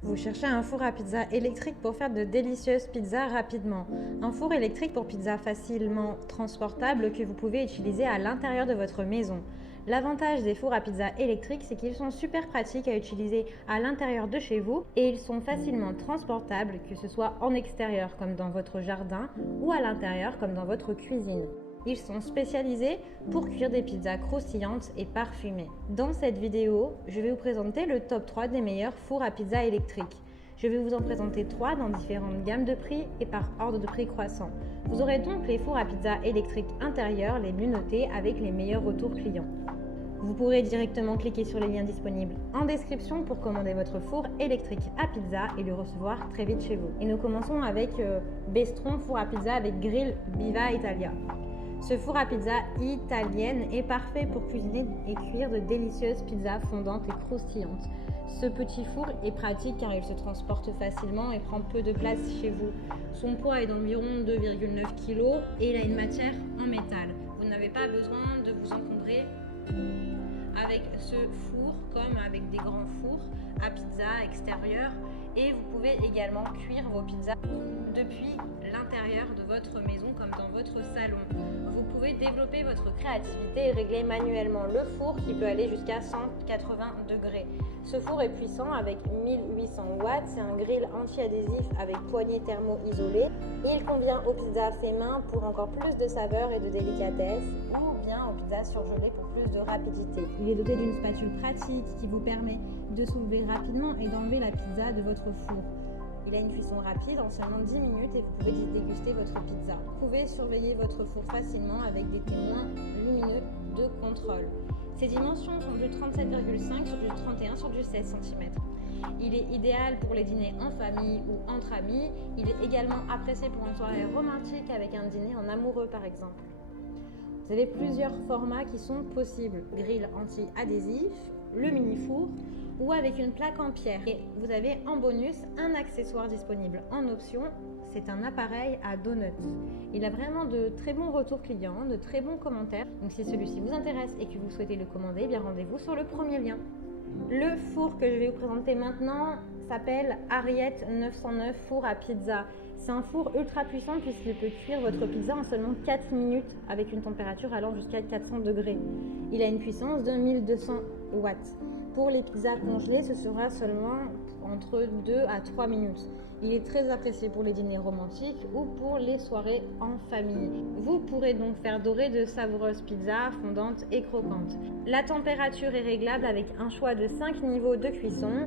Vous cherchez un four à pizza électrique pour faire de délicieuses pizzas rapidement. Un four électrique pour pizza facilement transportable que vous pouvez utiliser à l'intérieur de votre maison. L'avantage des fours à pizza électriques, c'est qu'ils sont super pratiques à utiliser à l'intérieur de chez vous et ils sont facilement transportables, que ce soit en extérieur comme dans votre jardin ou à l'intérieur comme dans votre cuisine. Ils sont spécialisés pour cuire des pizzas croustillantes et parfumées. Dans cette vidéo, je vais vous présenter le top 3 des meilleurs fours à pizza électriques. Je vais vous en présenter 3 dans différentes gammes de prix et par ordre de prix croissant. Vous aurez donc les fours à pizza électriques intérieurs les mieux notés avec les meilleurs retours clients. Vous pourrez directement cliquer sur les liens disponibles en description pour commander votre four électrique à pizza et le recevoir très vite chez vous. Et nous commençons avec Bestron four à pizza avec grill Biva Italia. Ce four à pizza italienne est parfait pour cuisiner et cuire de délicieuses pizzas fondantes et croustillantes. Ce petit four est pratique car il se transporte facilement et prend peu de place chez vous. Son poids est d'environ 2,9 kg et il a une matière en métal. Vous n'avez pas besoin de vous encombrer avec ce four comme avec des grands fours à pizza extérieurs et vous pouvez également cuire vos pizzas depuis l'intérieur de votre maison comme dans votre salon. Vous pouvez développer votre créativité et régler manuellement le four qui peut aller jusqu'à 180 degrés. Ce four est puissant avec 1800 watts, c'est un grill anti-adhésif avec poignée thermo-isolée. Il convient aux pizzas fait main pour encore plus de saveur et de délicatesse ou bien aux pizzas surgelées pour plus de rapidité. Il est doté d'une spatule pratique qui vous permet de soulever rapidement et d'enlever la pizza de votre four. Il a une cuisson rapide en seulement 10 minutes et vous pouvez déguster votre pizza. Vous pouvez surveiller votre four facilement avec des témoins lumineux de contrôle. Ses dimensions sont du 37,5 sur du 31 sur du 16 cm. Il est idéal pour les dîners en famille ou entre amis. Il est également apprécié pour une soirée romantique avec un dîner en amoureux par exemple. Vous avez plusieurs formats qui sont possibles. Grill anti-adhésif, le mini-four ou avec une plaque en pierre. Et vous avez en bonus un accessoire disponible en option, c'est un appareil à donuts. Il a vraiment de très bons retours clients, de très bons commentaires. Donc si celui-ci vous intéresse et que vous souhaitez le commander, bien rendez-vous sur le premier lien. Le four que je vais vous présenter maintenant s'appelle Ariete 909 four à pizza. C'est un four ultra puissant puisqu'il peut cuire votre pizza en seulement 4 minutes avec une température allant jusqu'à 400 degrés. Il a une puissance de 1200 watts. Pour les pizzas congelées, ce sera seulement entre 2 à 3 minutes. Il est très apprécié pour les dîners romantiques ou pour les soirées en famille. Vous pourrez donc faire dorer de savoureuses pizzas fondantes et croquantes. La température est réglable avec un choix de 5 niveaux de cuisson.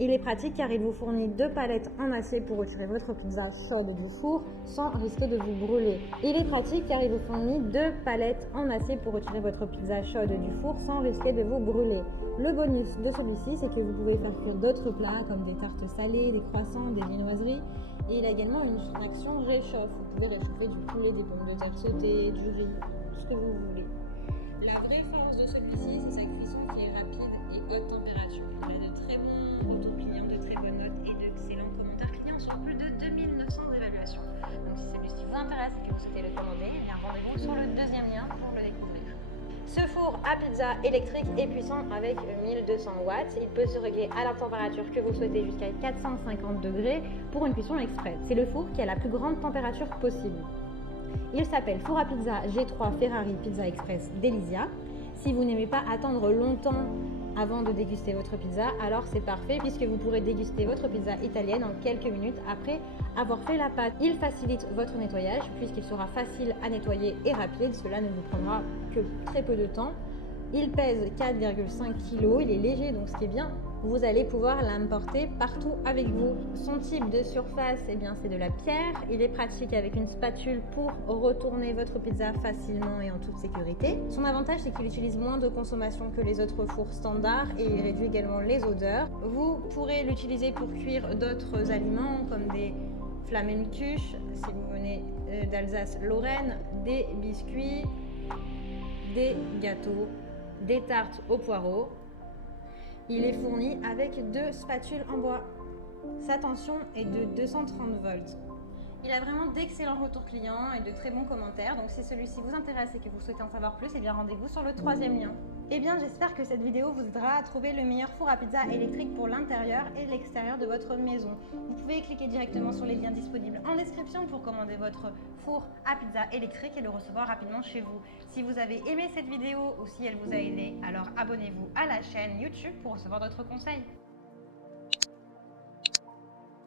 Il est pratique car il vous fournit 2 palettes en acier pour retirer votre pizza chaude du four sans risquer de vous brûler. Il est pratique car il vous fournit 2 palettes en acier pour retirer votre pizza chaude du four sans risquer de vous brûler. Le bonus de celui-ci, c'est que vous pouvez faire cuire d'autres plats comme des tartes salées, des croissants, des viennoiseries. Et il a également une action réchauffe. Vous pouvez réchauffer du poulet, des pommes de terre sautées, du riz, tout ce que vous voulez. La vraie force de celui-ci, c'est sa cuisson qui est rapide et haute température. Il a de très bons retours clients, de très bonnes notes et d'excellents commentaires clients sur plus de 2900 évaluations. Donc si celui-ci vous intéresse et que vous souhaitez le commander, eh bien rendez-vous sur le deuxième lien pour le découvrir. Ce four à pizza électrique est puissant avec 1200 watts. Il peut se régler à la température que vous souhaitez jusqu'à 450 degrés pour une cuisson express. C'est le four qui a la plus grande température possible. Il s'appelle four à pizza G3 Ferrari Pizza Express Delizia. Si vous n'aimez pas attendre longtemps avant de déguster votre pizza, alors c'est parfait puisque vous pourrez déguster votre pizza italienne en quelques minutes après avoir fait la pâte. Il facilite votre nettoyage puisqu'il sera facile à nettoyer et rapide. Cela ne vous prendra que très peu de temps. Il pèse 4,5 kg, il est léger donc ce qui est bien, vous allez pouvoir l'emporter partout avec vous. Son type de surface, eh bien, c'est de la pierre. Il est pratique avec une spatule pour retourner votre pizza facilement et en toute sécurité. Son avantage, c'est qu'il utilise moins de consommation que les autres fours standards et il réduit également les odeurs. Vous pourrez l'utiliser pour cuire d'autres aliments comme des flamencuches, si vous venez d'Alsace-Lorraine, des biscuits, des gâteaux, des tartes aux poireaux. Il est fourni avec 2 spatules en bois. Sa tension est de 230 volts. Il a vraiment d'excellents retours clients et de très bons commentaires. Donc si celui-ci vous intéresse et que vous souhaitez en savoir plus, eh bien rendez-vous sur le troisième lien. Eh bien, j'espère que cette vidéo vous aidera à trouver le meilleur four à pizza électrique pour l'intérieur et l'extérieur de votre maison. Vous pouvez cliquer directement sur les liens disponibles en description pour commander votre four à pizza électrique et le recevoir rapidement chez vous. Si vous avez aimé cette vidéo ou si elle vous a aidé, alors abonnez-vous à la chaîne YouTube pour recevoir d'autres conseils.